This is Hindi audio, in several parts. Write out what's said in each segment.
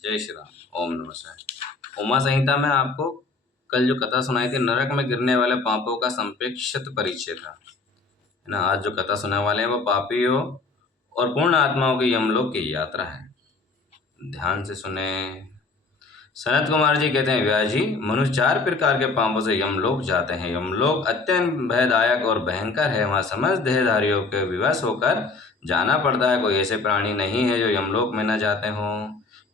जय श्री राम। ओम नमः शिवाय। उमा संहिता में आपको कल जो कथा सुनाई थी, नरक में गिरने वाले पापों का संक्षिप्त परिचय था, है ना। आज जो कथा सुनाने वाले हैं वो पापियों और पूर्ण आत्माओं की यमलोक की यात्रा है। ध्यान से सुने। सनत कुमार जी कहते हैं, व्यास जी, मनुष्य 4 प्रकार के पापों से यमलोक जाते हैं। यमलोक अत्यंत भयदायक और भयंकर है। वहां समस्त देहधारियों के विवश होकर जाना पड़ता है। कोई ऐसे प्राणी नहीं है जो यमलोक में न जाते हों।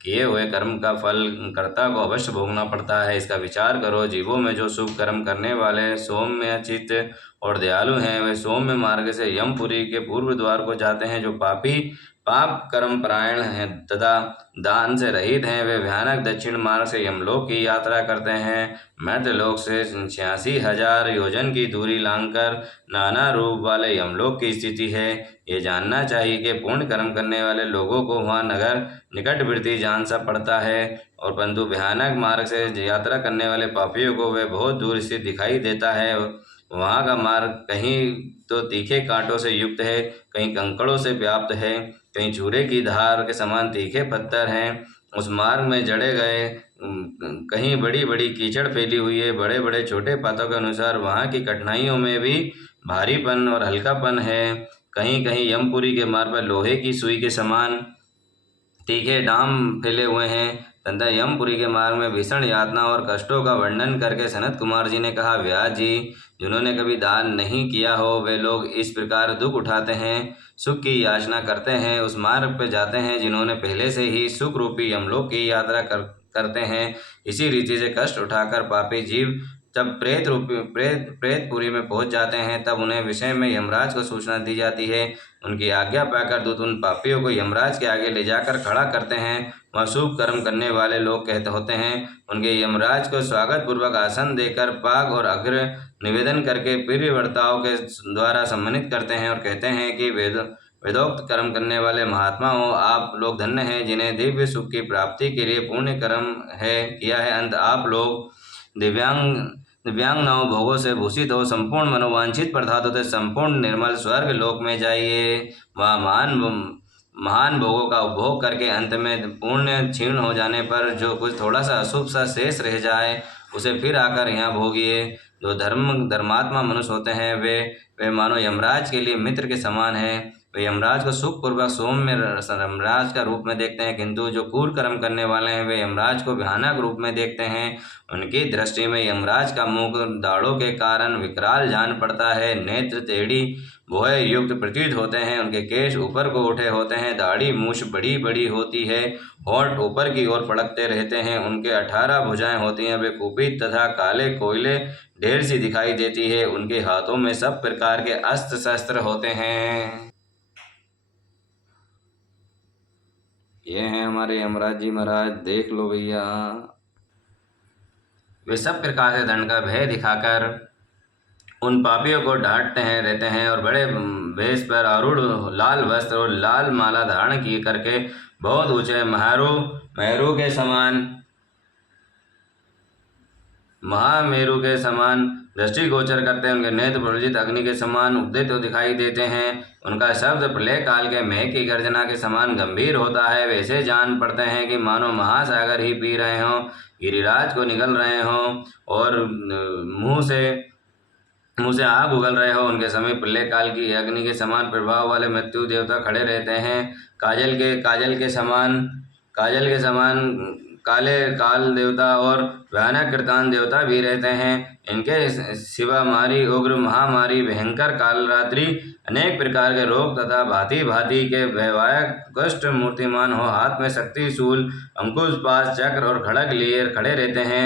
किए हुए कर्म का फल कर्ता को अवश्य भोगना पड़ता है। इसका विचार करो। जीवों में जो शुभ कर्म करने वाले सौम्य चित्त और दयालु हैं, वे सौम्य मार्ग से यमपुरी के पूर्व द्वार को जाते हैं। जो पापी पाप कर्म परायण हैं तथा दान से रहित हैं, वे भयानक दक्षिण मार्ग से यमलोक की यात्रा करते हैं। मर्त्यलोक से 86,000 योजन की दूरी लांघकर नाना रूप वाले यमलोक की स्थिति है। ये जानना चाहिए कि पूर्ण कर्म करने वाले लोगों को वहाँ नगर निकटवर्ती जान सा पड़ता है, और परंतु भयानक मार्ग से यात्रा करने वाले पापियों को वे बहुत दूर स्थित दिखाई देता है। वहाँ का मार्ग कहीं तो तीखे कांटों से युक्त है, कहीं कंकड़ों से व्याप्त है, कहीं चूरे की धार के समान तीखे पत्थर हैं। उस मार्ग में जड़े गए कहीं बड़ी बड़ी कीचड़ फैली हुई है। बड़े बड़े छोटे पातों के अनुसार वहाँ की कठिनाइयों में भी भारीपन और हल्कापन है। कहीं कहीं यमपुरी के मार्ग पर लोहे की सुई के समान तीखे डाम फैले हुए हैं। तथा यमपुरी के मार्ग में भीषण यातना और कष्टों का वर्णन करके सनत कुमार जी ने कहा, व्यास जी, जिन्होंने कभी दान नहीं किया हो वे लोग इस प्रकार दुख उठाते हैं, सुख की याचना करते हैं, उस मार्ग पर जाते हैं जिन्होंने पहले से ही सुख रूपी यमलोक की यात्रा करते हैं। इसी रीति से कष्ट उठाकर पापी जीव जब प्रेतपुरी में पहुंच जाते हैं, तब उन्हें विषय में यमराज को सूचना दी जाती है। उनकी आज्ञा पाकर दूत उन पापियों को यमराज के आगे ले जाकर खड़ा करते हैं। वह शुभ कर्म करने वाले लोग कहते होते हैं। उनके यमराज को स्वागत पूर्वक आसन देकर पाग और अग्र निवेदन करके प्रियव्रताओं के द्वारा सम्मानित करते हैं और कहते हैं कि वेदोक्त कर्म करने वाले महात्माओं, आप लोग धन्य हैं जिन्हें दिव्य सुख की प्राप्ति के लिए पुण्य कर्म किया है। अंत आप लोग दिव्यांग नव भोगों से भूषित हो संपूर्ण मनोवांछित पदार्थों से संपूर्ण निर्मल स्वर्ग लोक में जाइए। वहाँ महान भोगों का उपभोग करके अंत में पुण्य क्षीण हो जाने पर जो कुछ थोड़ा सा अशुभ सा शेष रह जाए, उसे फिर आकर यहाँ भोगिए। जो धर्मात्मा मनुष्य होते हैं वे मानो यमराज के लिए मित्र के समान है। वे यमराज को सुखपूर्वक सौम्य यमराज का रूप में देखते हैं, किंतु जो क्रूर कर्म करने वाले हैं वे यमराज को भयानक रूप में देखते हैं। उनकी दृष्टि में यमराज का मुख दाढ़ों के कारण विकराल जान पड़ता है। नेत्र टेढ़ी भौहें युक्त प्रतीत होते हैं। उनके केश ऊपर को उठे होते हैं। दाढ़ी मूछ बड़ी बड़ी होती है। होंठ ऊपर की ओर फड़कते रहते हैं। उनके 18 भुजाएं होती हैं। वे कुपित तथा काले कोयले ढेर सी दिखाई देती है। उनके हाथों में सब प्रकार के अस्त्र शस्त्र होते हैं। ये हैं हमारे यमराज जी महाराज, देख लो भैया। वे सब प्रकार से दंड का भय दिखाकर उन पापियों को डांटते हैं रहते हैं, और बड़े भेष पर आरूढ़ लाल वस्त्र और लाल माला धारण किए करके बहुत ऊंचे महामेरु के समान दृष्टिगोचर करते हैं। उनके नेत्र प्रज्वलित अग्नि के समान उदित दिखाई देते हैं। उनका शब्द प्रलय काल के मेघ की गर्जना के समान गंभीर होता है। वैसे जान पड़ते हैं कि मानो महासागर ही पी रहे हों, गिरिराज को निगल रहे हों और मुंह से आग उगल रहे हो। उनके समय प्रलय काल की अग्नि के समान प्रभाव वाले मृत्यु देवता खड़े रहते हैं। काजल के समान काले काल देवता और भयानक कृतान देवता भी रहते हैं। इनके सिवा मारी उग्र महामारी भयंकर कालरात्रि अनेक प्रकार के रोग तथा भांति भांति के भयावह कष्ट मूर्तिमान हो हाथ में शक्ति शूल अंकुश पास चक्र और खड़ग लिए खड़े रहते हैं।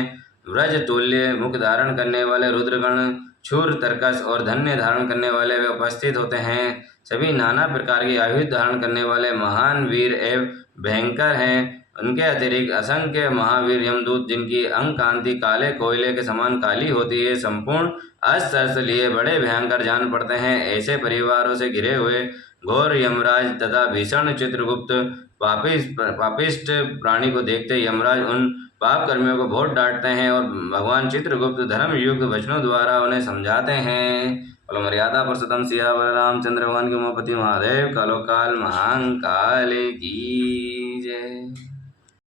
व्रज तुल्य मुख धारण करने वाले रुद्रगण क्षुर तर्कस और धन्य धारण करने वाले वे उपस्थित होते हैं। सभी नाना प्रकार की आयुध धारण करने वाले महान वीर एवं भयंकर हैं। उनके अतिरिक्त असंख्य महावीर यमदूत, जिनकी अंग कांति काले कोयले के समान काली होती है, संपूर्ण अस्त्र शस्त्र लिए बड़े भयंकर जान पड़ते हैं। ऐसे परिवारों से घिरे हुए घोर यमराज तथा भीषण चित्रगुप्त पापिष्ट प्राणी को देखते यमराज उन पाप कर्मियों को बहुत डांटते हैं और भगवान चित्रगुप्त धर्म युक्त वचनों द्वारा उन्हें समझाते हैं। बोलो मर्यादा पुरुषोत्तम सियावर रामचंद्र भगवान के उमापति महादेव कालो काल महाकाल की जय।